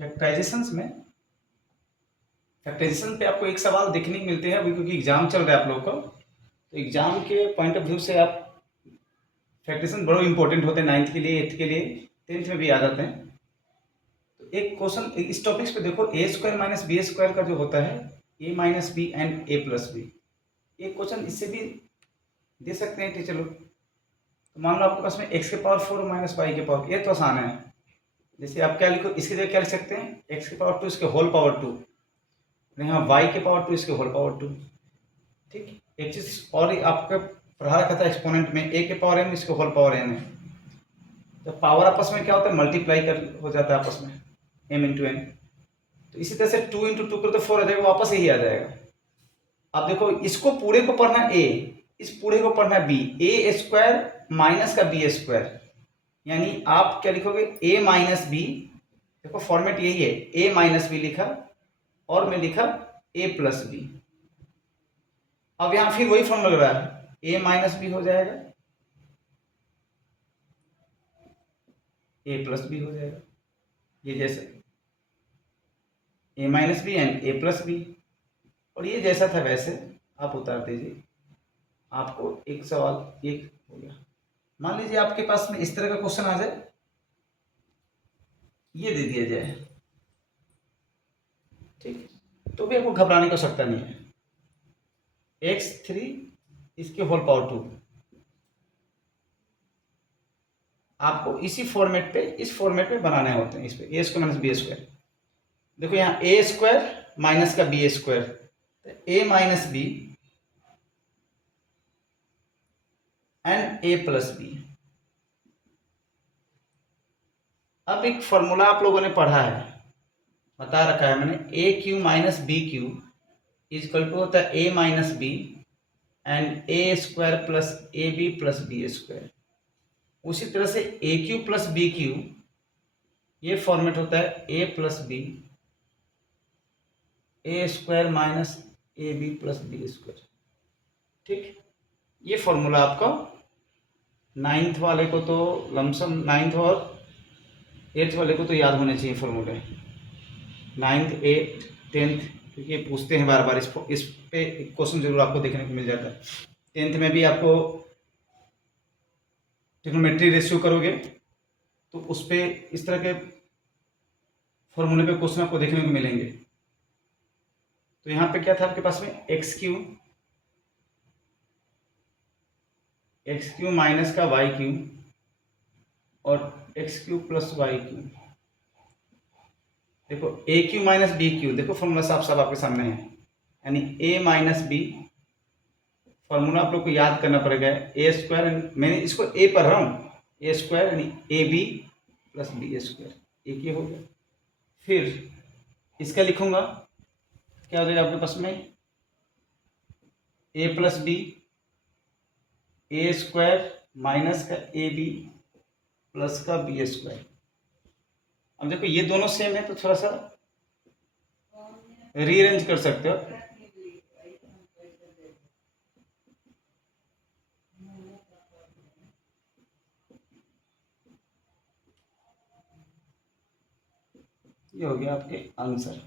Factorisations में factorisation पे आपको एक सवाल देखने को मिलते हैं अभी, क्योंकि एग्जाम चल रहा है आप लोगों का, तो एग्जाम के पॉइंट ऑफ व्यू से आप फैक्टराइजेशन बड़े इंपॉर्टेंट होते हैं, 9th के लिए, 8th के लिए, 10th में भी आ जाते हैं। तो एक क्वेश्चन इस टॉपिक्स पे देखो, A square minus B square का जो होता है, A minus B and A plus B, एक क्वेश्चन इससे भी दे सकते हैं टीचर लोग। तो मान लो आपके पास में एक्स के पावर 4 माइनस वाई के पावर, ये तो आसान है। जैसे आप क्या लिखो, इसकी जगह क्या लिख सकते हैं, एक्स के पावर 2 इसके होल पावर 2, यहाँ वाई के पावर 2 इसके होल पावर 2। ठीक, एक चीज और आपका पढ़ा रखा था एक्सपोनेंट में, ए के पावर एन इसके होल पावर एन है। तो पावर आपस में क्या होता है, मल्टीप्लाई कर हो जाता है आपस में, एम इंटू एन। तो इसी तरह से 2 इंटू 2 करो तो 4 आ जाएगा, वापस यही आ जाएगा। अब देखो, इसको पूरे को पढ़ना है ए, इस पूरे को पढ़ना है बी, ए स्क्वायर माइनस का बी स्क्वायर, यानी आप क्या लिखोगे, ए माइनस बी। देखो फॉर्मेट यही है, ए माइनस बी लिखा और मैं लिखा ए प्लस बी। अब यहां फिर वही फॉर्म लग रहा है, ए माइनस बी हो जाएगा, ए प्लस बी हो जाएगा, ये जैसे A minus B and A plus B, और ये जैसा था वैसे आप उतार दीजिए। आपको एक सवाल एक हो गया। मान लीजिए आपके पास में इस तरह का क्वेश्चन आ जाए, ये दे दिया जाए, ठीक, तो भी आपको घबराने की आवश्यकता नहीं है। x3 इसके होल पावर 2, आपको इसी फॉर्मेट पे, इस फॉर्मेट पे बनाने होते हैं, इस पे A square minus B square. देखो यहाँ ए स्क्वायर माइनस का बी स्क्वायर, तो A minus B and A plus B. अब एक फॉर्मूला आप लोगों ने पढ़ा है, बता रखा है मैंने, A Q minus B cube equal to होता है A minus B and A square plus A B plus B square. उसी तरह से A cube plus B cube, ये फॉर्मेट होता है A plus B, A square minus A B plus B square. ठीक, ये फॉर्मूला आपका 9th वाले को तो लमसम, 9th और 8th वाले को तो याद होने चाहिए फॉर्मूले, 9th 8th 10th, क्योंकि ये पूछते हैं बार बार, इस पे क्वेश्चन जरूर आपको देखने को मिल जाता है। 10th में भी आपको ट्रिग्नोमेट्री रेशियो करोगे तो उस पर इस तरह के फॉर्मूले पे क्वेश्चन आपको देखने को मिलेंगे। तो यहाँ पे क्या था आपके पास में, एक्स क्यू माइनस का वाई क्यू और x q plus y q. देखो a Q minus B q, देखो फॉर्मूला साफ साफ आपके सामने है, यानी ए माइनस बी, फॉर्मूला आप लोग को याद करना पड़ेगा, ए स्क्वायर, मैंने इसको ए पढ़ रहा हूँ, ए स्क्वायर यानी a B plus B square, एक ये हो गया। फिर इसका लिखूंगा, क्या हो जाएगा आपके पास में, ए plus B, A square minus का ए बी प्लस का बी स्क्वायर। अब देखो ये दोनों सेम है तो थोड़ा सा रीअरेंज कर सकते हो। ये हो गया आपके आंसर।